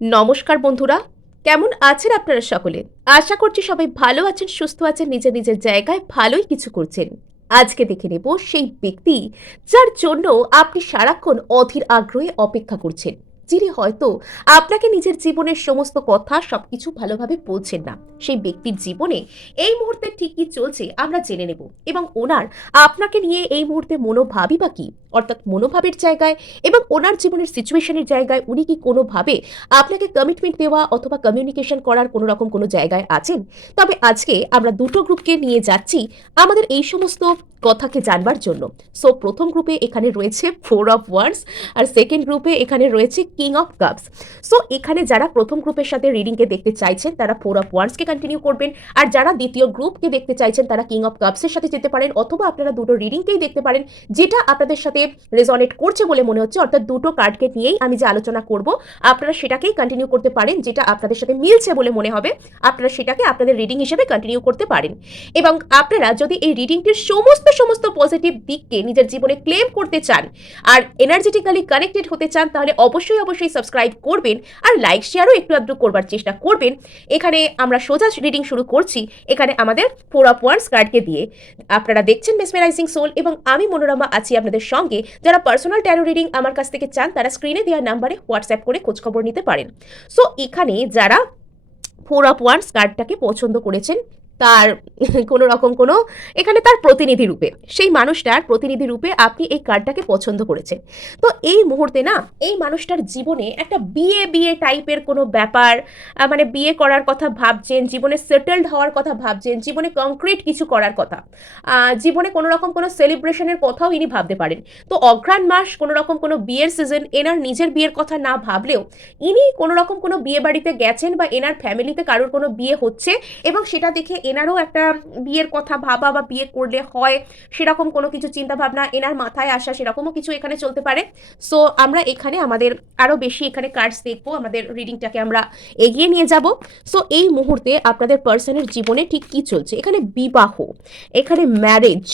নমস্কার বন্ধুরা, কেমন আছেন আপনারা সকলে? আশা করছি সবাই ভালো আছেন, সুস্থ আছেন, নিজের নিজের জায়গায় ভালোই কিছু করছেন। আজকে দেখে নেব সেই ব্যক্তি যার জন্য আপনি সারাক্ষণ অধীর আগ্রহে অপেক্ষা করছেন। যিনি হয়তো আপনাকে নিজের জীবনের সমস্ত কথা সবকিছু ভালোভাবে বলছেন না, সেই ব্যক্তির জীবনে এই মুহূর্তে ঠিক কি চলছে, আমরা জেনে নেব। এবং ওনার আপনাকে নিয়ে এই মুহূর্তে মনোভাবই বা কি? অর্থাৎ মনোভাবের জায়গায় এবং ওনার জীবনের সিচুয়েশনের জায়গায় উনি কি কোনোভাবে আপনাকে কমিটমেন্ট দেওয়া অথবা কমিউনিকেশন করার কোনো রকম কোনো জায়গায় আছেন? তবে আজকে আমরা দুটো গ্রুপকে নিয়ে যাচ্ছি। আমাদের এই সমস্ত কথাকে জানবার জন্য। সো প্রথম গ্রুপে এখানে রয়েছে ফোর অফ ওয়ার্ডস আর সেকেন্ড গ্রুপে এখানে রয়েছে কিং অফ কাপস সো এখানে যারা প্রথম গ্রুপের সাথে রিডিংকে দেখতে চাইছেন, তারা ফোর অফ ওয়ার্ডসকে কন্টিনিউ করবেন। আর যারা দ্বিতীয় গ্রুপকে দেখতে চাইছেন, তারা কিং অফ কাপসের সাথে যেতে পারেন অথবা আপনারা দুটো রিডিংকেই দেখতে পারেন, যেটা আপনাদের সাথে রেজনেট করছে বলে মনে হচ্ছে। অর্থাৎ দুটো কার্ডকে নিয়েই আমি যে আলোচনা করব, আপনারা সেটাকেই কন্টিনিউ করতে পারেন, যেটা আপনাদের সাথে মিলছে বলে মনে হবে। আপনারা সেটাকে আপনাদের রিডিং হিসেবে কন্টিনিউ করতে পারেন। এবং আপনারা যদি এই রিডিংটির সমস্ত সমস্ত পজিটিভ দিককে নিজের জীবনে ক্লেম করতে চান? আর এনার্জেটিক্যালি কানেক্টেড হতে চান, তাহলে অবশ্যই অবশ্যই সাবস্ক্রাইব করবেন আর লাইক শেয়ারও একটু আধটু করবার চেষ্টা করবেন। এখানে আমরা সোজা রিডিং শুরু করছি। এখানে আমাদের ফোর অফ ওয়ান্স কার্ডকে দিয়ে। আপনারা দেখছেন মেসমেরাইজিং সোল এবং আমি, মনোরমা, আছি আপনাদের সঙ্গে। যারা পার্সোনাল ট্যারো রিডিং আমার কাছ থেকে চান, তারা স্ক্রিনে দেওয়া নাম্বারে হোয়াটসঅ্যাপ করে খোঁজখবর নিতে পারেন। সো এখানে যারা ফোর অফ ওয়ান্স কার্ডটাকে পছন্দ করেছেন তার কোনো রকম কোনো এখানে তার প্রতিনিধি রূপে, সেই মানুষটার প্রতিনিধি রূপে আপনি এই কার্ডটাকে পছন্দ করেছেন। তো এই মুহূর্তে না, এই মানুষটার জীবনে একটা বিয়ে বিয়ে টাইপের কোনো ব্যাপার মানে বিয়ে করার কথা ভাবছেন, জীবনে সেটেলড হওয়ার কথা ভাবছেন, জীবনে কংক্রিট কিছু করার কথা জীবনে কোনো রকম কোনো সেলিব্রেশনের কথাও ইনি ভাবতে পারেন। তো অঘ্রাণ মাস, কোনো রকম কোনো বিয়ের সিজন এনার নিজের বিয়ের কথা না ভাবলেও ইনি কোনো রকম কোনো বিয়ে বাড়িতে গেছেন বা এনার ফ্যামিলিতে কারোর কোনো বিয়ে হচ্ছে এবং সেটা দেখে এনারও একটা বিয়ের কথা ভাবা বা বিয়ে করলে হয়, সেরকম কোনো কিছু চিন্তা ভাবনা এনার মাথায় আসা সেরকমও কিছু এখানে চলতে পারে। সো আমরা এখানে আমাদের আরও বেশি এখানে কার্ডস দেখব, আমাদের রিডিংটাকে আমরা এগিয়ে নিয়ে যাব। সো এই মুহূর্তে আপনাদের পার্সনের জীবনে ঠিক কি চলছে? এখানে বিবাহ, এখানে ম্যারেজ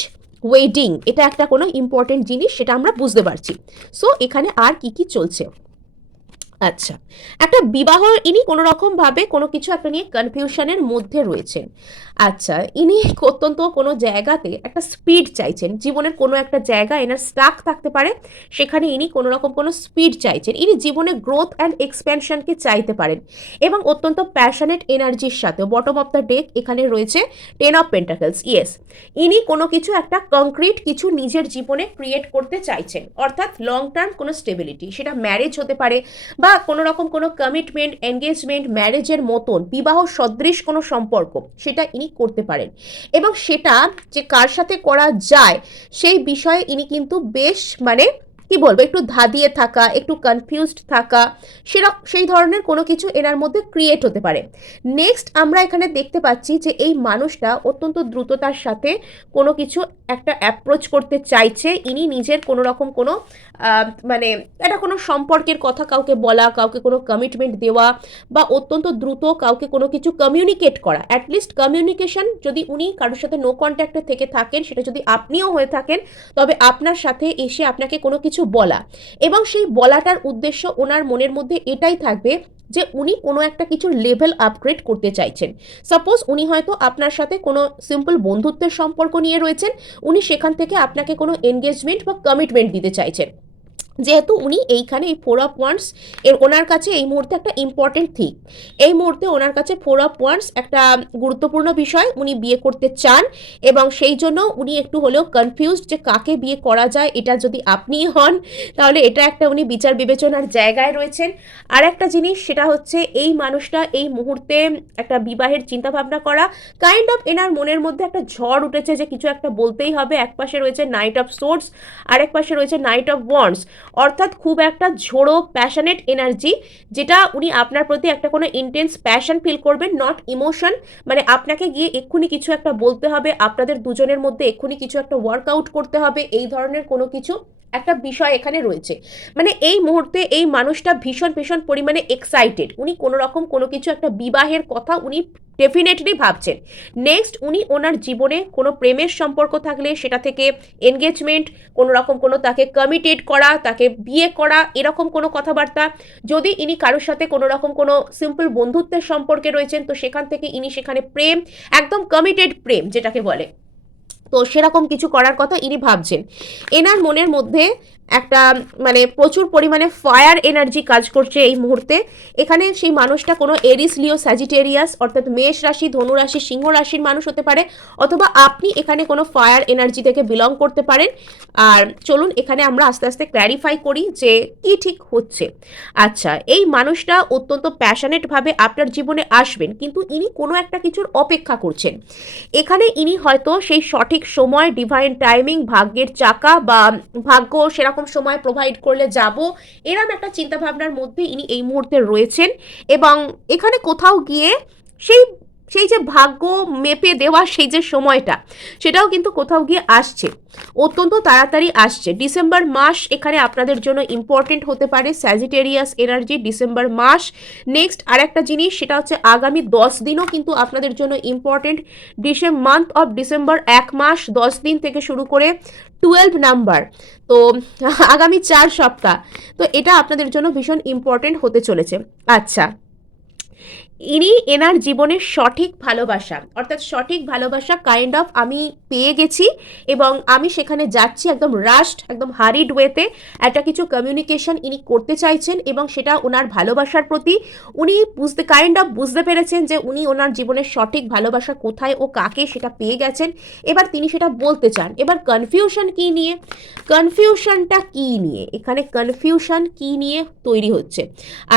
ওয়েডিং এটা একটা কোনো ইম্পর্টেন্ট জিনিস, সেটা আমরা বুঝতে পারছি। সো এখানে আর কি কি চলছে? আচ্ছা একটা বিবাহ ইনি কোনো রকম ভাবে কোনো কিছু একটা নিয়ে কনফিউশনের মধ্যে রয়েছেন। আচ্ছা ইনি অত্যন্ত কোনো জায়গাতে একটা স্পিড চাইছেন, জীবনের কোনো একটা জায়গা এনার স্টাক থাকতে পারে, সেখানে ইনি কোনো রকম কোনো স্পিড চাইছেন। ইনি জীবনে গ্রোথ অ্যান্ড এক্সপ্যানশনকে চাইতে পারেন এবং অত্যন্ত প্যাশনেট এনার্জির সাথে বটম অফ দ্য ডেক এখানে রয়েছে টেন অফ পেন্টাকলস ইয়েস ইনি কোনো কিছু একটা কংক্রিট কিছু নিজের জীবনে ক্রিয়েট করতে চাইছেন, অর্থাৎ লং টার্ম কোনো স্টেবিলিটি সেটা ম্যারেজ হতে পারে বা কোনো রকম কোনো কমিটমেন্ট এনগেজমেন্ট ম্যারেজের মতন বিবাহ সদৃশ কোনো সম্পর্ক, সেটা ইনি করতে পারেন। এবং সেটা যে কার সাথে করা যায়, সেই বিষয়ে ইনি কিন্তু বেশ মানে কি বলব, একটু ধাঁধিয়ে থাকা, একটু কনফিউজড থাকা সেরকম সেই ধরনের কোনো কিছু এনার মধ্যে ক্রিয়েট হতে পারে। নেক্সট আমরা এখানে দেখতে পাচ্ছি যে এই মানুষটা অত্যন্ত দ্রুততার সাথে কোনো কিছু একটা অ্যাপ্রোচ করতে চাইছে, ইনি নিজের কোনো রকম কোনো মানে এটা কোনো সম্পর্কের কথা কাউকে বলা, কাউকে কোনো কমিটমেন্ট দেওয়া বা অত্যন্ত দ্রুত কাউকে কোনো কিছু কমিউনিকেট করা। অ্যাটলিস্ট কমিউনিকেশন যদি উনি কারোর সাথে নো কন্ট্যাক্টে থেকে থাকেন, সেটা যদি আপনিও হয়ে থাকেন, তবে আপনার সাথে এসে আপনাকে কোনো কিছু বলা। এবং সেই বলাটার উদ্দেশ্য ওনার মনের মধ্যে এটাই থাকবে যে উনি কোনো একটা কিছু লেভেল আপগ্রেড করতে চাইছেন। সাপোজ উনি হয়তো আপনার সাথে কোনো সিম্পল বন্ধুত্বের সম্পর্ক নিয়ে রয়েছেন, উনি সেখান থেকে আপনাকে কোনো এনগেজমেন্ট বা কমিটমেন্ট দিতে চাইছেন। যেহেতু উনি এইখানে এই ফোর অফ ওয়ান্স এর ওনার কাছে এই মুহূর্তে একটা ইম্পর্টেন্ট থিং এই মুহূর্তে ওনার কাছে ফোর অফ ওয়ান্স একটা গুরুত্বপূর্ণ বিষয়, উনি বিয়ে করতে চান এবং সেই জন্য উনি একটু হলেও কনফিউজড যে কাকে বিয়ে করা যায়, এটা যদি আপনি হন, তাহলে এটা একটা উনি বিচার বিবেচনার জায়গায় রয়েছেন। আর একটা জিনিস সেটা হচ্ছে এই মানুষটা এই মুহূর্তে একটা বিবাহের চিন্তাভাবনা করা কাইন্ড অফ এনার মনের মধ্যে একটা ঝড় উঠেছে যে কিছু একটা বলতেই হবে। এক পাশে রয়েছে নাইট অফ সোর্স আর এক পাশে রয়েছে নাইট অফ ওয়ান্স অর্থাৎ খুব একটা ঝোড়ো প্যাশনেট এনার্জি যেটা উনি আপনার প্রতি একটা কোনো ইন্টেন্স প্যাশন ফিল করবেন নট ইমোশন মানে আপনাকে গিয়ে এক্ষুনি কিছু একটা বলতে হবে, আপনাদের দুজনের মধ্যে এক্ষুনি কিছু একটা ওয়ার্কআউট করতে হবে, এই ধরনের কোনো কিছু একটা বিষয় এখানে রয়েছে। মানে এই মুহূর্তে এই মানুষটা ভীষণ ভীষণ পরিমাণে এক্সাইটেড উনি কোনো রকম কোনো কিছু একটা বিবাহের কথা উনি ডেফিনেটলি ভাবছেন। নেক্সট উনি ওনার জীবনে কোনো প্রেমের সম্পর্ক থাকলে সেটা থেকে এনগেজমেন্ট কোনো রকম কোনো তাকে কমিটেড করা, তাকে তাকে বিয়ে করা, এরকম কোনো কথাবার্তা। যদি ইনি কারোর সাথে কোনো রকম কোনো সিম্পল বন্ধুত্বের সম্পর্কে রয়েছেন, তো সেখান থেকে ইনি সেখানে প্রেম, একদম কমিটেড প্রেম যেটাকে বলে। তো সেরকম কিছু করার কথা ইনি ভাবছেন। এনার মনের মধ্যে একটা মানে প্রচুর পরিমাণে ফায়ার এনার্জি কাজ করছে এই মুহূর্তে। এখানে সেই মানুষটা কোনো এরিস লিও স্যাজিটেরিয়াস অর্থাৎ মেষ রাশি, ধনু রাশি, সিংহ রাশির মানুষ হতে পারে, অথবা আপনি এখানে কোনো ফায়ার এনার্জি থেকে বিলং করতে পারেন। আর চলুন এখানে আমরা আস্তে আস্তে ক্ল্যারিফাই করি যে কি ঠিক হচ্ছে। আচ্ছা এই মানুষটা অত্যন্ত প্যাশনেটভাবে আপনার জীবনে আসবেন, কিন্তু ইনি কোনো একটা কিছুর অপেক্ষা করছেন। এখানে ইনি হয়তো সেই সঠিক সময় ডিভাইন টাইমিং ভাগ্যের চাকা বা ভাগ্য সেরকম সময় প্রোভাইড করলে যাব, এরম একটা চিন্তাভাবনার মধ্যে ইনি এই মুহূর্তে রয়েছেন। এবং এখানে কোথাও গিয়ে সেই সেই যে ভাগ্য মেপে দেওয়া সেই যে সময়টা, সেটাও কিন্তু কোথাও গিয়ে আসছে। অত্যন্ত তাড়াতাড়ি আসছে। ডিসেম্বর মাস এখানে আপনাদের জন্য ইম্পর্টেন্ট হতে পারে স্যাজিটেরিয়াস এনার্জি ডিসেম্বর মাস। নেক্সট আরেকটা জিনিস, সেটা হচ্ছে আগামী দশ দিনও কিন্তু আপনাদের জন্য important December month of December এক মাস, দশ দিন থেকে শুরু করে টুয়েলভ নাম্বার তো আগামী চার সপ্তাহ, তো এটা আপনাদের জন্য ভীষণ ইম্পর্টেন্ট হতে চলেছে। আচ্ছা ইনি এনার জীবনের সঠিক ভালোবাসা, অর্থাৎ সঠিক ভালোবাসা কাইন্ড অফ আমি পেয়ে গেছি এবং আমি সেখানে যাচ্ছি একদম রাস্ট একদম হারিড ওয়েতে একটা কিছু কমিউনিকেশন ইনি করতে চাইছেন এবং সেটা ওনার ভালোবাসার প্রতি। উনি বুঝতে কাইন্ড অফ বুঝতে পেরেছেন যে উনি ওনার জীবনের সঠিক ভালোবাসা কোথায় ও কাকে সেটা পেয়ে গেছেন। এবার তিনি সেটা বলতে চান। এবার কনফিউশন কি নিয়ে? কনফিউশনটা কি নিয়ে? এখানে কনফিউশন কি নিয়ে তৈরি হচ্ছে?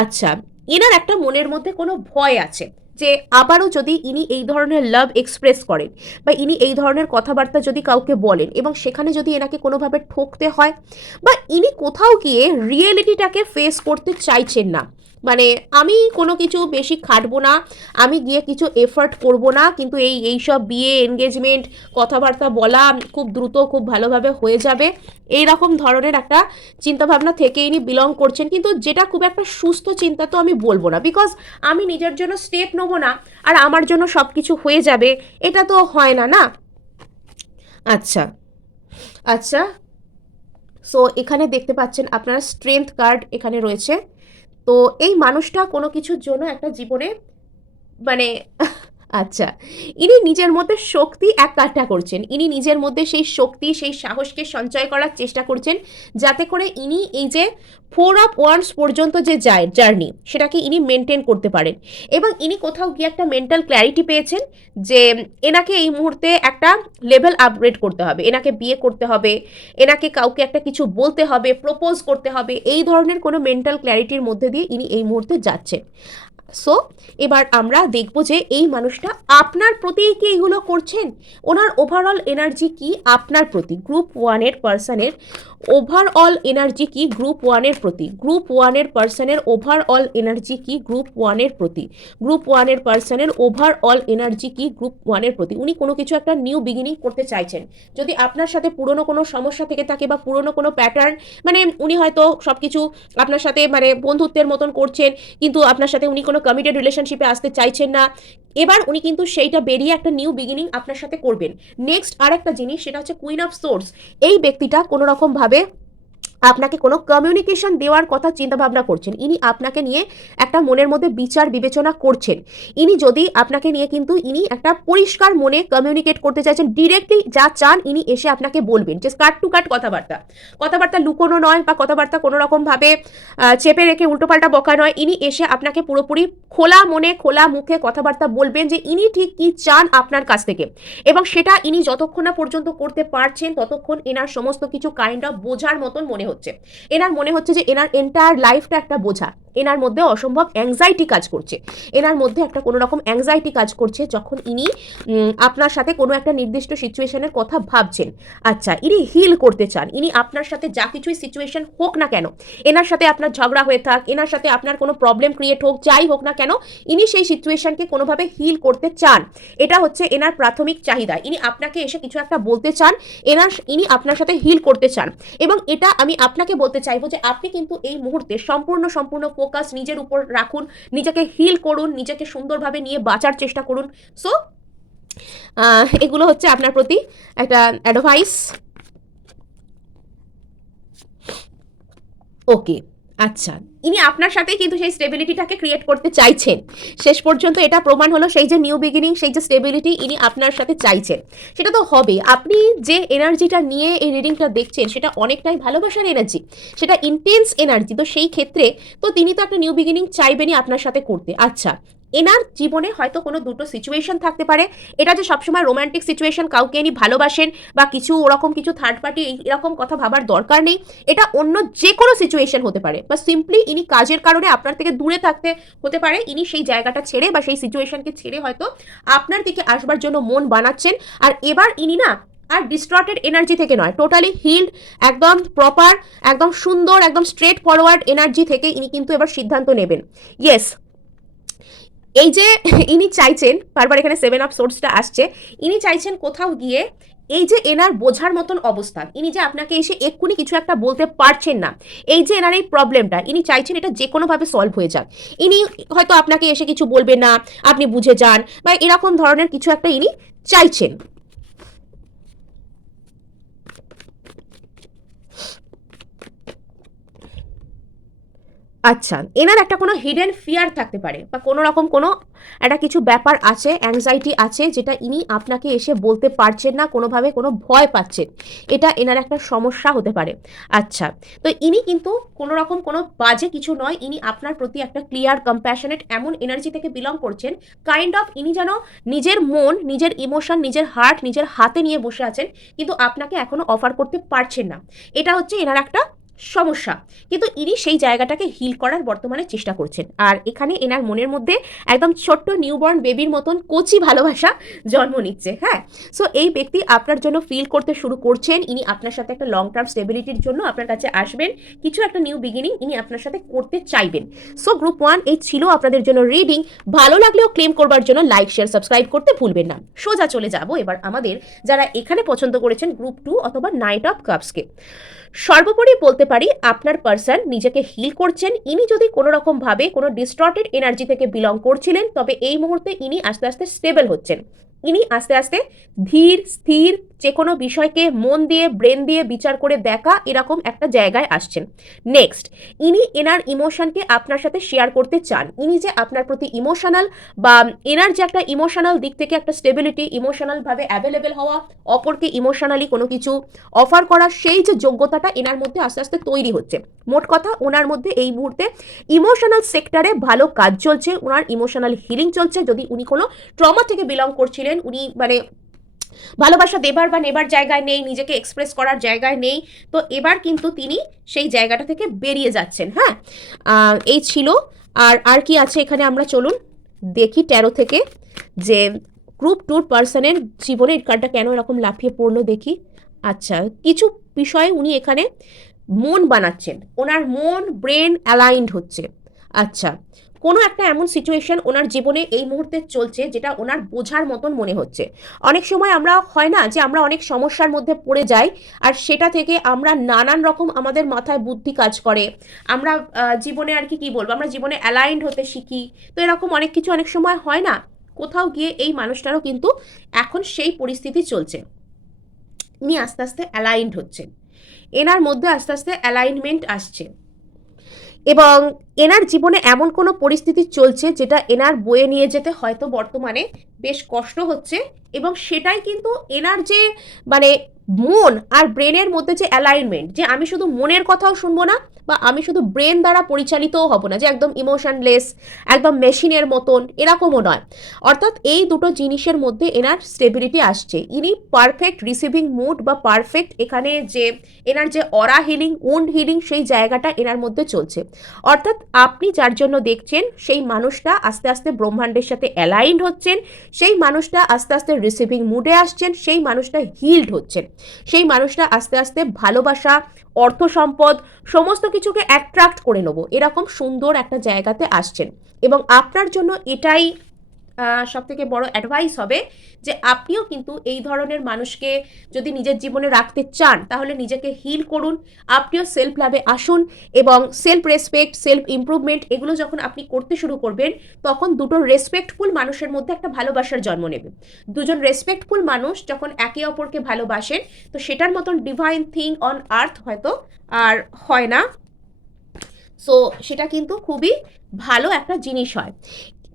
আচ্ছা এনার একটা মনের মধ্যে কোনো ভয় আছে যে আবারও যদি ইনি এই ধরনের লাভ এক্সপ্রেস করেন বা ইনি এই ধরনের কথাবার্তা যদি কাউকে বলেন এবং সেখানে যদি এনাকে কোনোভাবে ঠকতে হয় বা ইনি কোথাও গিয়ে রিয়েলিটিটাকে ফেস করতে চাইছেন না মানে আমি কোনো কিছু বেশি খাটবো না, আমি গিয়ে কিছু এফার্ট করব না, কিন্তু এই এই সব বিয়ে এনগেজমেন্ট কথাবার্তা বলা খুব দ্রুত, খুব ভালোভাবে হয়ে যাবে। এই রকম ধরনের একটা চিন্তাভাবনা থেকে ইনি বিলং করছেন, কিন্তু যেটা খুব একটা সুস্থ চিন্তা তো আমি বলব না বিকজ আমি নিজের জন্য স্টেপ নেব না, আর আমার জন্য সব কিছু হয়ে যাবে, এটা তো হয় না না? আচ্ছা আচ্ছা সো এখানে দেখতে পাচ্ছেন আপনার স্ট্রেংথ কার্ড এখানে রয়েছে। তো এই মানুষটা কোনো কিছুর জন্য একটা জীবনে মানে আচ্ছা ইনি নিজের মধ্যে শক্তি একাঠা করছেন। ইনি নিজের মধ্যে সেই শক্তি, সেই সাহসকে সঞ্চয় করার চেষ্টা করছেন যাতে করে ইনি এই যে ফোর অফ ওয়ান্স পর্যন্ত যে যায়, জার্নি, সেটাকে ইনি মেনটেন করতে পারেন। এবং ইনি কোথাও গিয়ে একটা মেন্টাল ক্ল্যারিটি পেয়েছেন যে এনাকে এই মুহূর্তে একটা লেভেল আপগ্রেড করতে হবে। এনাকে বিয়ে করতে হবে, এনাকে কাউকে একটা কিছু বলতে হবে, প্রপোজ করতে হবে। এই ধরনের কোনো মেন্টাল ক্ল্যারিটির মধ্যে দিয়ে ইনি এই মুহূর্তে যাচ্ছেন। সো এবার আমরা দেখব যে এই মানুষটা আপনার প্রতি কি এগুলো করছেন? ওনার ওভারঅল এনার্জি কি? আপনার প্রতি গ্রুপ ওয়ানের পার্সনের ওভারঅল এনার্জি কি গ্রুপ ওয়ানের প্রতি? গ্রুপ ওয়ানের পার্সনের ওভারঅল এনার্জি কি গ্রুপ ওয়ানের প্রতি? গ্রুপ ওয়ানের পার্সনের ওভারঅল এনার্জি কি গ্রুপ ওয়ানের প্রতি? উনি কোনো কিছু একটা নিউ বিগিনিং করতে চাইছেন। যদি আপনার সাথে পুরনো কোনো সমস্যা থেকে থাকে বা পুরনো কোনো প্যাটার্ন মানে উনি হয়তো সব কিছু আপনার সাথে মানে বন্ধুত্বের মতন করছেন, কিন্তু আপনার সাথে উনি কোনো কমিটেড রিলেশনশিপে আসতে চাইছেন না এবার উনি কিন্তু সেইটা বেরিয়ে একটা নিউ বিগিনিং আপনার সাথে করবেন। নেক্সট আর একটা জিনিস, সেটা হচ্ছে কুইন অফ সোর্স এই ব্যক্তিটা কোনো রকমভাবে আপনাকে কোনো কমিউনিকেশন দেওয়ার কথা চিন্তা ভাবনা করছেন। ইনি আপনাকে নিয়ে একটা মনের মধ্যে বিচার বিবেচনা করছেন। ইনি যদি আপনাকে নিয়ে কিন্তু ইনি একটা পরিষ্কার মনে কমিউনিকেট করতে চাইছেন ডিরেক্টলি যা চান ইনি এসে আপনাকে বলবেন। যে কাট টু কাট কথাবার্তা। কথাবার্তা লুকোনো নয় বা কথাবার্তা কোনো রকমভাবে চেপে রেখে উল্টোপাল্টা বকা নয়। ইনি এসে আপনাকে পুরোপুরি খোলা মনে, খোলা মুখে কথাবার্তা বলবেন যে ইনি ঠিক কি চান আপনার কাছ থেকে। এবং সেটা ইনি যতক্ষণ না পর্যন্ত করতে পারছেন, ততক্ষণ এনার সমস্ত কিছু কাইন্ড অফ বোঝার মতন মনে হচ্ছে। এনার মনে হচ্ছে যে এনার এন্টায়ার লাইফটা একটা বোঝা। এনার মধ্যে অসম্ভব অ্যাংজাইটি কাজ করছে। এনার মধ্যে একটা কোনো রকম অ্যাংজাইটি কাজ করছে যখন ইনি আপনার সাথে কোনো একটা নির্দিষ্ট সিচুয়েশনের কথা ভাবছেন। আচ্ছা ইনি হিল করতে চান। ইনি আপনার সাথে যা কিছুই সিচুয়েশন হোক না কেন, এনার সাথে আপনার ঝগড়া হয়ে থাক, এনার সাথে আপনার কোনো প্রবলেম ক্রিয়েট হোক, যাই হোক না কেন, ইনি সেই সিচুয়েশনকে কোনোভাবে হিল করতে চান। এটা হচ্ছে এনার প্রাথমিক চাহিদা। ইনি আপনাকে এসে কিছু একটা বলতে চান, এনার, ইনি আপনার সাথে হিল করতে চান। এবং এটা আমি আপনাকে বলতে চাইব যে আপনি কিন্তু এই মুহূর্তে সম্পূর্ণ সম্পূর্ণ ফোকাস নিজের উপর রাখুন, নিজেকে হিল করুন, নিজেকে সুন্দরভাবে নিয়ে বাঁচার চেষ্টা করুন। সো এগুলো হচ্ছে আপনার প্রতি একটা অ্যাডভাইস ওকে আচ্ছা ইনি আপনার সাথে কিন্তু সেই স্টেবিলিটিটাকে ক্রিয়েট করতে চাইছেন। শেষ পর্যন্ত এটা প্রমাণ হলো সেই যে নিউ বিগিনিং সেই যে স্টেবিলিটি ইনি আপনার সাথে চাইছেন। সেটা তো হবে। আপনি যে এনার্জিটা নিয়ে এই রিডিংটা দেখছেন, সেটা অনেকটাই ভালোবাসার এনার্জি সেটা ইন্টেন্স এনার্জি তো সেই ক্ষেত্রে তো তিনি তো একটা নিউ বিগিনিং চাইবেনই আপনার সাথে করতে। আচ্ছা এনার জীবনে হয়তো কোনো দুটো সিচুয়েশন থাকতে পারে। এটা যে সবসময় রোমান্টিক সিচুয়েশন কাউকে ইনি ভালোবাসেন বা কিছু ওরকম কিছু থার্ড পার্টি এরকম কথা ভাবার দরকার নেই, এটা অন্য যে কোনো সিচুয়েশন হতে পারে। বা সিম্পলি ইনি কাজের কারণে আপনার থেকে দূরে থাকতে হতে পারে, ইনি সেই জায়গাটা ছেড়ে বা সেই সিচুয়েশনকে ছেড়ে হয়তো আপনার দিকে আসবার জন্য মন বানাচ্ছেন। আর এবার ইনি না, আর ডিস্ট্রটেড এনার্জি থেকে নয় টোটালি হিল্ড একদম প্রপার একদম সুন্দর, একদম স্ট্রেট ফরওয়ার্ড এনার্জি থেকে ইনি কিন্তু এবার সিদ্ধান্ত নেবেন। ইয়েস এই যে ইনি চাইছেন, বারবার এখানে সেভেন অফ সোর্সটা আসছে, ইনি চাইছেন কোথাও গিয়ে এই যে এনার বোঝার মতন অবস্থা ইনি যে আপনাকে এসে এক্ষুনি কিছু একটা বলতে পারছেন না, এই যে এনার এই প্রবলেমটা ইনি চাইছেন এটা যে কোনোভাবে সলভ হয়ে যাক। ইনি হয়তো আপনাকে এসে কিছু বলবে না, আপনি বুঝে যান, বা এরকম ধরনের কিছু একটা ইনি চাইছেন। আচ্ছা এনার একটা কোনো হিডেন ফিয়ার থাকতে পারে বা কোনো রকম কোনো একটা কিছু ব্যাপার আছে অ্যাংজাইটি আছে, যেটা ইনি আপনাকে এসে বলতে পারছেন না, কোনোভাবে কোনো ভয় পাচ্ছেন, এটা এনার একটা সমস্যা হতে পারে। আচ্ছা তো ইনি কিন্তু কোনো রকম কোনো বাজে কিছু নয়, ইনি আপনার প্রতি একটা ক্লিয়ার কম্প্যাশনেট এমন এনার্জি থেকে বিলং করছেন কাইন্ড অফ ইনি যেন নিজের মন, নিজের ইমোশন নিজের হার্ট নিজের হাতে নিয়ে বসে আছেন, কিন্তু আপনাকে এখনও অফার করতে পারছেন না। এটা হচ্ছে এনার একটা সমস্যা। কিন্তু ইনি সেই জায়গাটাকে হিল করার বর্তমানে চেষ্টা করছেন। আর এখানে এনার মনের মধ্যে একদম ছোট্ট নিউবর্ন বেবির মতন কচি ভালোবাসা জন্ম নিচ্ছে হ্যাঁ? সো এই ব্যক্তি আপনার জন্য ফিল করতে শুরু করছেন। ইনি আপনার সাথে একটা লং টার্ম স্টেবিলিটির জন্য আপনার কাছে আসবেন। কিছু একটা নিউ বিগিনিং ইনি আপনার সাথে করতে চাইবেন। সো গ্রুপ ওয়ান এই ছিল আপনাদের জন্য রিডিং ভালো লাগলেও ক্লেম করবার জন্য লাইক শেয়ার সাবস্ক্রাইব করতে ভুলবেন না। সোজা চলে যাব এবার আমাদের যারা এখানে পছন্দ করেছেন গ্রুপ টু অথবা নাইট অফ কাপসকে সর্বোপরি বলতে পারি আপনার পার্সন নিজেকে হিল করছেন। ইনি যদি কোনো রকমভাবে কোনো ডিস্টর্টেড এনার্জি থেকে বিলং করছিলেন, তবে এই মুহূর্তে ইনি আস্তে আস্তে স্টেবল হচ্ছেন। ইনি আস্তে আস্তে ধীর, স্থির যে কোনো বিষয়কে মন দিয়ে, ব্রেন দিয়ে বিচার করে দেখা এরকম একটা জায়গায় আসছেন। নেক্সট ইনি এনার ইমোশনকে আপনার সাথে শেয়ার করতে চান। ইনি যে আপনার প্রতি ইমোশনাল বা এনার যে একটা ইমোশনাল দিক থেকে একটা স্টেবিলিটি ইমোশনালভাবে অ্যাভেলেবেল হওয়া, অপরকে ইমোশনালি কোনো কিছু অফার করার সেই যে যোগ্যতাটা এনার মধ্যে আস্তে আস্তে তৈরি হচ্ছে। মোট কথা, ওনার মধ্যে এই মুহূর্তে ইমোশনাল সেক্টরে ভালো কাজ চলছে, ওনার ইমোশনাল হিলিং চলছে। যদি উনি কোনো ট্রমা থেকে বিলং করছিলেন, উনি মানে ভালোবাসা দেবার বা নেবার জায়গায় নেই, নিজেকে এক্সপ্রেস করার জায়গায় নেই। তো এবার কিন্তু তিনি সেই জায়গাটা থেকে বেরিয়ে যাচ্ছেন হ্যাঁ? এই ছিল। আর আর কি আছে এখানে আমরা চলুন দেখি ট্যারো থেকে যে গ্রুপ টুর পার্সনের জীবনে কার্ডটা কেন এরকম লাফিয়ে পড়ল দেখি। আচ্ছা কিছু বিষয়ে উনি এখানে মন বানাচ্ছেন। ওনার মন ব্রেন অ্যালাইন্ড হচ্ছে। আচ্ছা কোনো একটা এমন সিচুয়েশন ওনার জীবনে এই মুহূর্তে চলছে যেটা ওনার বোঝার মতন মনে হচ্ছে। অনেক সময় আমরা হয় না যে আমরা অনেক সমস্যার মধ্যে পড়ে যাই আর সেটা থেকে আমরা নানান রকম আমাদের মাথায় বুদ্ধি কাজ করে। আমরা জীবনে আর কি কি বলব? আমরা জীবনে অ্যালাইন্ড হতে শিখি। তো এরকম অনেক কিছু অনেক সময় হয় না। কোথাও গিয়ে এই মানুষটারও কিন্তু এখন সেই পরিস্থিতি চলছে। ইনি আস্তে আস্তে অ্যালাইন্ড হচ্ছেন। এনার মধ্যে আস্তে আস্তে অ্যালাইনমেন্ট আসছে। এবং এনার জীবনে এমন কোনো পরিস্থিতি চলছে যেটা এনার বয়ে নিয়ে যেতে হয়তো বর্তমানে বেশ কষ্ট হচ্ছে এবং সেটাই কিন্তু এনার যে মানে মন আর ব্রেনের মধ্যে যে অ্যালাইনমেন্ট যে আমি শুধু মনের কথাও শুনব না বা আমি শুধু ব্রেন দ্বারা পরিচালিতও হব না, যে একদম ইমোশনলেস একদম মেশিনের মতন, এরকমও নয়। অর্থাৎ এই দুটো জিনিসের মধ্যে এনার স্টেবিলিটি আসছে। ইনি পারফেক্ট রিসিভিং মুড বা পারফেক্ট এখানে যে, এনার যে অরা হিলিং উন্ড হিলিং সেই জায়গাটা এনার মধ্যে চলছে। অর্থাৎ আপনি যার জন্য দেখছেন, সেই মানুষটা আস্তে আস্তে ব্রহ্মাণ্ডের সাথে অ্যালাইন্ড হচ্ছেন, সেই মানুষটা আস্তে আস্তে রিসিভিং মুডে আসছেন, সেই মানুষটা হিল্ড হচ্ছেন। সেই মানুষটা আস্তে আস্তে ভালোবাসা, অর্থ সম্পদ সমস্ত কিছুকে অ্যাট্রাক্ট করে নেব। এরকম সুন্দর একটা জায়গাতে আসছেন। এবং আপনার জন্য এটাই সব থেকে বড় অ্যাডভাইস হবে যে আপনিও কিন্তু এই ধরনের মানুষকে যদি নিজের জীবনে রাখতে চান, তাহলে নিজেকে হিল করুন, আপনিও সেলফ লাভে আসুন এবং সেলফ রেসপেক্ট সেলফ ইমপ্রুভমেন্ট এগুলো যখন আপনি করতে শুরু করবেন, তখন দুটো রেসপেক্টফুল মানুষের মধ্যে একটা ভালোবাসার জন্ম নেবে। দুজন রেসপেক্টফুল মানুষ যখন একে অপরকে ভালোবাসেন, তো সেটার মতন ডিভাইন থিং অন আর্থ হয়তো আর হয় না। সো সেটা কিন্তু খুবই ভালো একটা জিনিস হয়।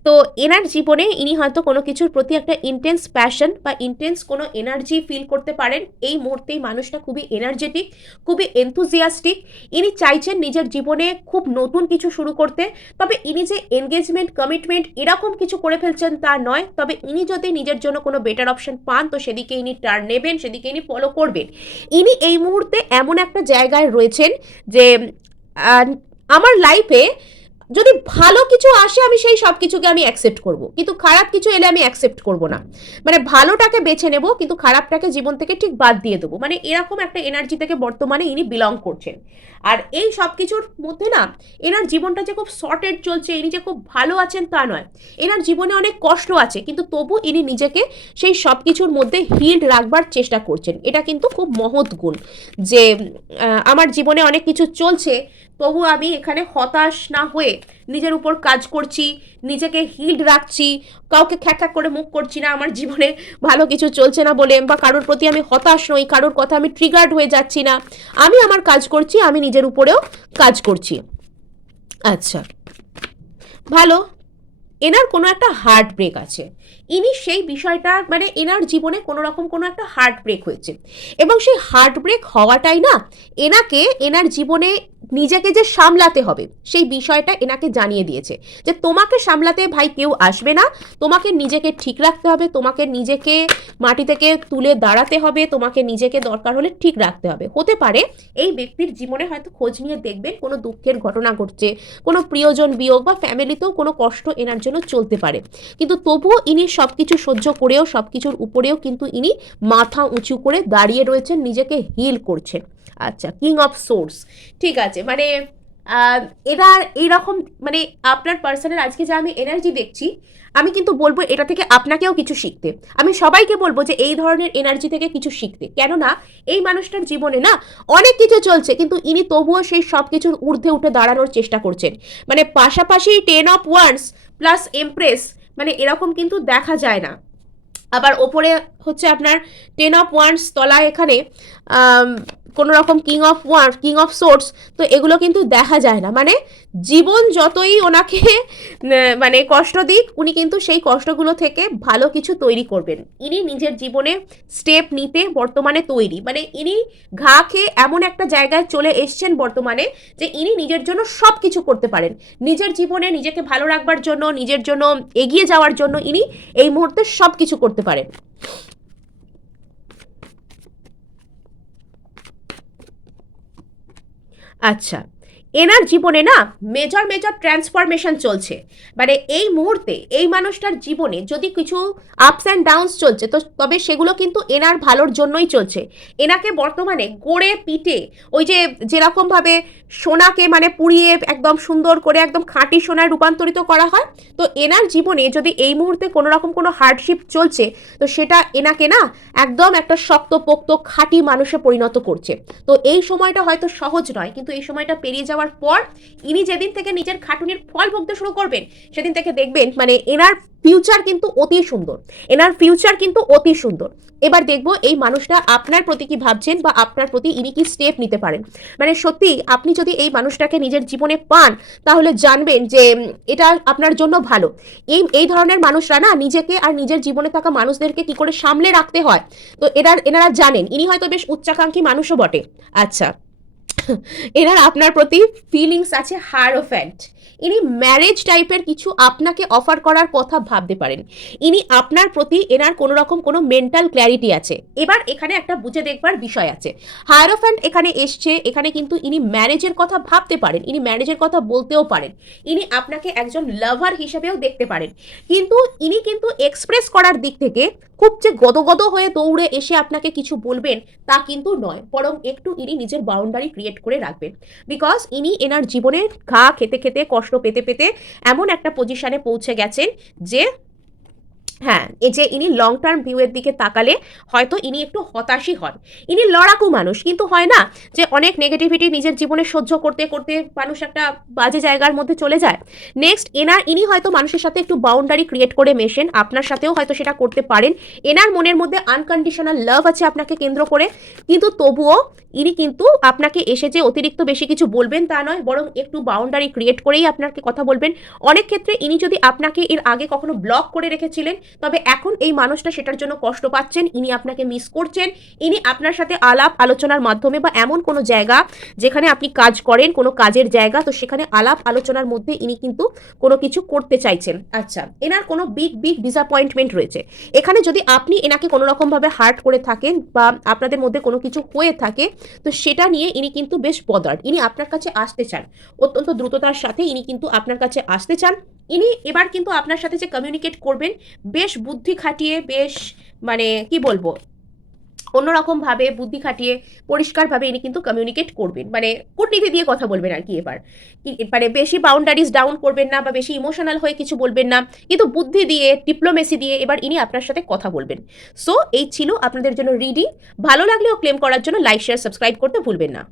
তো এনার জীবনে ইনি হয়তো কোনো কিছুর প্রতি একটা ইন্টেন্স প্যাশন বা ইন্টেন্স কোনো এনার্জি ফিল করতে পারেন। এই মুহূর্তেই মানুষটা খুবই এনার্জেটিক খুবই এনথুজিয়াস্টিক ইনি চাইছেন নিজের জীবনে খুব নতুন কিছু শুরু করতে। তবে ইনি যে এনগেজমেন্ট কমিটমেন্ট এরকম কিছু করে ফেলছেন তা নয়। তবে ইনি যদি নিজের জন্য কোনো বেটার অপশন পান, তো সেদিকে ইনি টার্ন নেবেন, সেদিকে ইনি ফলো করবেন। ইনি এই মুহূর্তে এমন একটা জায়গায় রয়েছেন যে আমার লাইফে যদি ভালো কিছু আসে, আমি সেই সব কিছুকে আমি অ্যাকসেপ্ট করব। কিন্তু খারাপ কিছু এলে আমি অ্যাকসেপ্ট করব না। মানে ভালোটাকে বেছে নেব, কিন্তু খারাপটাকে জীবন থেকে ঠিক বাদ দিয়ে দেবো। মানে এরকম একটা এনার্জি থেকে বর্তমানে ইনি বিলং করছেন। আর এই সব কিছুর মধ্যে না, এনার জীবনটা যে খুব শর্টেড চলছে, ইনি যে খুব ভালো আছেন তা নয়। এনার জীবনে অনেক কষ্ট আছে, কিন্তু তবু ইনি নিজেকে সেই সব কিছুর মধ্যে হিল্ড রাখবার চেষ্টা করছেন। এটা কিন্তু খুব মহৎ গুণ যে আমার জীবনে অনেক কিছু চলছে তবু আমি এখানে হতাশ না হয়ে নিজের উপর কাজ করছি, নিজেকে হিল্ড রাখছি, কাউকে খ্যাক খ্যাক করে মুখ করছি না, আমার জীবনে ভালো কিছু চলছে না বলে বা কারোর প্রতি আমি হতাশ নই, কারোর কথা আমি ট্রিগার্ড হয়ে যাচ্ছি না। আমি আমার কাজ করছি, আমি নিজের উপরেও কাজ করছি। আচ্ছা। ভালো, এনার কোনো একটা হার্ট ব্রেক আছে। ইনি সেই বিষয়টা মানে এনার জীবনে কোনো রকম কোনো একটা হার্ট ব্রেক হয়েছে। এবং সেই হার্ট ব্রেক হওয়াটাই না, এনাকে, এনার জীবনে নিজেকে যে সামলাতে হবে, সেই বিষয়টা এনাকে জানিয়ে দিয়েছে। যে তোমাকে সামলাতে ভাই কেউ আসবে না, তোমাকে নিজেকে ঠিক রাখতে হবে, তোমাকে নিজেকে মাটি থেকে তুলে দাঁড়াতে হবে, তোমাকে নিজেকে দরকার হলে ঠিক রাখতে হবে। হতে পারে এই ব্যক্তির জীবনে হয়তো খোঁজ নিয়ে দেখবেন কোনো দুঃখের ঘটনা ঘটছে, কোনো প্রিয়জন বিয়োগ বা ফ্যামিলিতেও কোনো কষ্ট এনার জন্য চলতে পারে। কিন্তু তবুও ইনি সব কিছু সহ্য করেও সব কিছুর উপরেও কিন্তু ইনি মাথা উঁচু করে দাঁড়িয়ে রয়েছেন নিজেকে হিল করছেন। আচ্ছা কিং অফ সোর্স ঠিক আছে মানে আহ, এনার এইরকম মানে আপনার পার্সনের আজকে যা আমি এনার্জি দেখছি আমি কিন্তু বলব এটা থেকে আপনাকেও কিছু শিখতে। আমি সবাইকে বলব যে এই ধরনের এনার্জি থেকে কিছু শিখতে। কেননা এই মানুষটার জীবনে না অনেক কিছু চলছে কিন্তু ইনি তবুও সেই সব কিছুর ঊর্ধ্বে উঠে দাঁড়ানোর চেষ্টা করছেন। মানে পাশাপাশি ten of wands plus empress মানে এরকম কিন্তু দেখা যায় না। আবার ওপরে হচ্ছে আপনার টেন অফ ওয়ান্স তলায় এখানে কোনো রকম king of wand king of swords তো এগুলো কিন্তু দেখা যায় না। মানে জীবন যতই ওনাকে মানে কষ্ট দিক, উনি কিন্তু সেই কষ্টগুলো থেকে ভালো কিছু তৈরি করবেন। ইনি নিজের জীবনে স্টেপ নিতে বর্তমানে তৈরি। মানে ইনি ঘা খেয়ে এমন একটা জায়গায় চলে এসছেন বর্তমানে যে ইনি নিজের জন্য সব কিছু করতে পারেন। নিজের জীবনে নিজেকে ভালো রাখবার জন্য, নিজের জন্য এগিয়ে যাওয়ার জন্য ইনি এই মুহূর্তে সব কিছু করতে পারেন। আচ্ছা। এনার জীবনে না মেজর মেজর ট্রান্সফরমেশন চলছে। মানে এই মুহূর্তে এই মানুষটার জীবনে যদি কিছু আপস অ্যান্ড ডাউনস চলছে, তো তবে সেগুলো কিন্তু এনার ভালোর জন্যই চলছে। এনাকে বর্তমানে গড়ে পিটে ওই যে যেরকমভাবে সোনাকে মানে পুড়িয়ে একদম সুন্দর করে একদম খাঁটি সোনায় রূপান্তরিত করা হয়, তো এনার জীবনে যদি এই মুহূর্তে কোনো রকম কোনো হার্ডশিপ চলছে, তো সেটা এনাকে না একদম একটা শক্ত পোক্ত খাঁটি মানুষে পরিণত করছে। তো এই সময়টা হয়তো সহজ নয়, কিন্তু এই সময়টা পেরিয়ে যাওয়ার পর ইনি যেদিন থেকে নিজের খাটুনির ফল ভুগতে শুরু করবেন, সেদিন থেকে দেখবেন মানে এনার ফিউচার কিন্তু অতি সুন্দর। এনার ফিউচার কিন্তু অতি সুন্দর। এবার দেখব এই মানুষটা আপনার প্রতি কি ভাবছেন বা আপনার প্রতি ইনি কি স্টেপ নিতে পারেন। মানে সত্যি, আপনি যদি এই মানুষটাকে নিজের জীবনে পান, তাহলে জানবেন যে এটা আপনার জন্য ভালো। এই এই ধরনের মানুষরা না, নিজেকে আর নিজের জীবনে থাকা মানুষদেরকে কি করে সামলে রাখতে হয়? তো এনার, এনারা জানেন, ইনি হয়তো বেশ উচ্চাকাঙ্ক্ষী মানুষও বটে। আচ্ছা। এনার আপনার প্রতি ফিলিংস আছে হারোফ্যান্ট ইনি ম্যারেজ টাইপের কিছু আপনাকে অফার করার কথা ভাবতে পারেন। ইনি আপনার প্রতি এনার কোনো রকম কোনো মেন্টাল ক্ল্যারিটি আছে। এবার এখানে একটা বুঝে দেখবার বিষয় আছে। হায়ারোফ্যান্ট এখানে এসছে, এখানে কিন্তু ইনি ম্যারেজের কথা ভাবতে পারেন, ইনি ম্যারেজের কথা বলতেও পারেন। ইনি আপনাকে একজন লাভার হিসেবেও দেখতে পারেন। কিন্তু ইনি কিন্তু এক্সপ্রেস করার দিক থেকে খুব যে গদগদ হয়ে দৌড়ে এসে আপনাকে কিছু বলবেন, তা কিন্তু নয়। বরং একটু ইনি নিজের বাউন্ডারি ক্রিয়েট করে রাখবেন। বিকজ ইনি এনার জীবনে ঘা খেতে খেতে, কষ্ট পেতে পেতে এমন একটা পজিশনে পৌঁছে গেছেন যে হ্যাঁ এই যে ইনি লং টার্ম ভিউয়ের দিকে তাকালে হয়তো ইনি একটু হতাশই হন। ইনি লড়াকু মানুষ, কিন্তু হয় না যে অনেক নেগেটিভিটি নিজের জীবনে সহ্য করতে করতে মানুষ একটা বাজে জায়গার মধ্যে চলে যায়। নেক্সট এনার, ইনি হয়তো মানুষের সাথে একটু বাউন্ডারি ক্রিয়েট করে মেশেন, আপনার সাথেও হয়তো সেটা করতে পারেন। এনার মনের মধ্যে আনকন্ডিশনাল লাভ আছে আপনাকে কেন্দ্র করে, কিন্তু তবুও ইনি কিন্তু আপনাকে এসে যে অতিরিক্ত বেশি কিছু বলবেন তা নয়, বরং একটু বাউন্ডারি ক্রিয়েট করেই আপনাকে কথা বলবেন। অনেক ক্ষেত্রে ইনি যদি আপনাকে এর আগে কখনো ব্লক করে রেখেছিলেন তবে এখন এই মানুষটা সেটার জন্য কষ্ট পাচ্ছেন, ইনি আপনাকে মিস করছেন, ইনি আপনার সাথে আলাপ আলোচনার মাধ্যমে বা এমন কোনো জায়গা যেখানে আপনি কাজ করেন, কোনো কাজের জায়গা, তো সেখানে আলাপ আলোচনার মধ্যে ইনি কিন্তু কোনো কিছু করতে চাইছেন। আচ্ছা এনার কোনো বিগ বিগ ডিসঅ্যাপয়েন্টমেন্ট রয়েছে। এখানে যদি আপনি এনাকে কোনো রকমভাবে হার্ট করে থাকেন বা আপনাদের মধ্যে কোনো কিছু হয়ে থাকে, তো সেটা নিয়ে ইনি কিন্তু বেশ বদার্ড ইনি আপনার কাছে আসতে চান। অত্যন্ত দ্রুততার সাথে ইনি কিন্তু আপনার কাছে আসতে চান। ইনি এবার কিন্তু আপনার সাথে যে কমিউনিকেট করবেন বেশ বুদ্ধি খাটিয়ে, বেশ মানে কি বলব অন্যরকমভাবে বুদ্ধি খাটিয়ে পরিষ্কারভাবে ইনি কিন্তু কমিউনিকেট করবেন। মানে কূটনীতি দিয়ে কথা বলবেন আর কি এবার। মানে বেশি বাউন্ডারিজ ডাউন করবেন না বা বেশি ইমোশনাল হয়ে কিছু বলবেন না। কিন্তু বুদ্ধি দিয়ে ডিপ্লোমেসি দিয়ে এবার ইনি আপনার সাথে কথা বলবেন। সো এই ছিল আপনাদের জন্য রিডিং ভালো লাগলেও ক্লেম করার জন্য লাইক শেয়ার সাবস্ক্রাইব করতে ভুলবেন না।